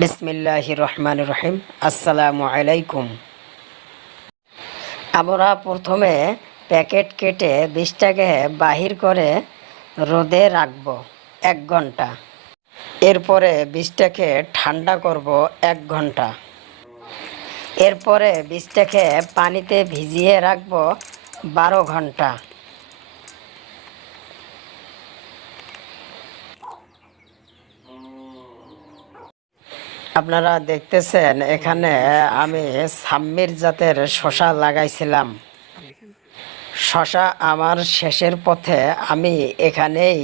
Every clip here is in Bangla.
বিসমিল্লাহির রহমানির রহিম। আসসালামু আলাইকুম। আমরা প্রথমে প্যাকেট কেটে বীজটাকে বাহির করে রোদে রাখবো 1 ঘন্টা। এরপরে বীজটাকে ঠান্ডা করব 1 ঘন্টা। এরপরে বীজটাকে পানিতে ভিজিয়ে রাখবো 12 ঘন্টা। আপনারা দেখতেছেন এখানে আমি সাম্মির জাতের শশা লাগাইছিলাম। শশা আমার শেষের পথে। আমি এখানেই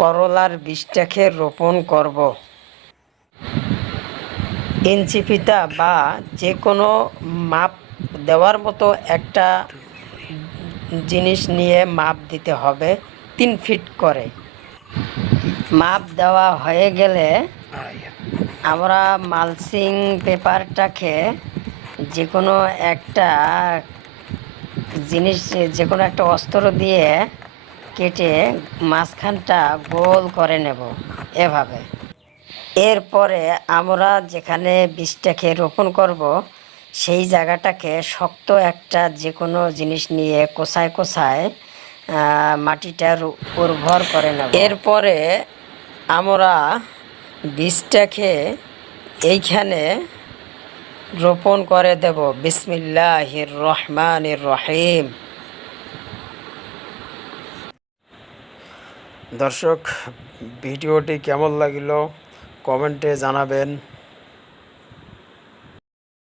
করলার বীজটাকে রোপণ করব। ইঞ্চি ফিতা বা যে কোনো মাপ দেওয়ার মতো একটা জিনিস নিয়ে মাপ দিতে হবে 3 ফিট করে। মাপ দেওয়া হয়ে গেলে আমরা মালচিং পেপারটাকে যে কোনো একটা জিনিস, যে কোনো একটা অস্ত্র দিয়ে কেটে মাঝখানটা গোল করে নেব এভাবে। এরপরে আমরা যেখানে বীজটাকে রোপণ করব সেই জায়গাটাকে শক্ত একটা যে কোনো জিনিস নিয়ে কোসায় কোসায় মাটিটার উর্বর করে নেব। এরপরে আমরা বীজটাকে এইখানে রোপণ করে দেব। বিসমিল্লাহির রহমানির রহিম। দর্শক, ভিডিওটি কেমন লাগলো কমেন্টে জানাবেন।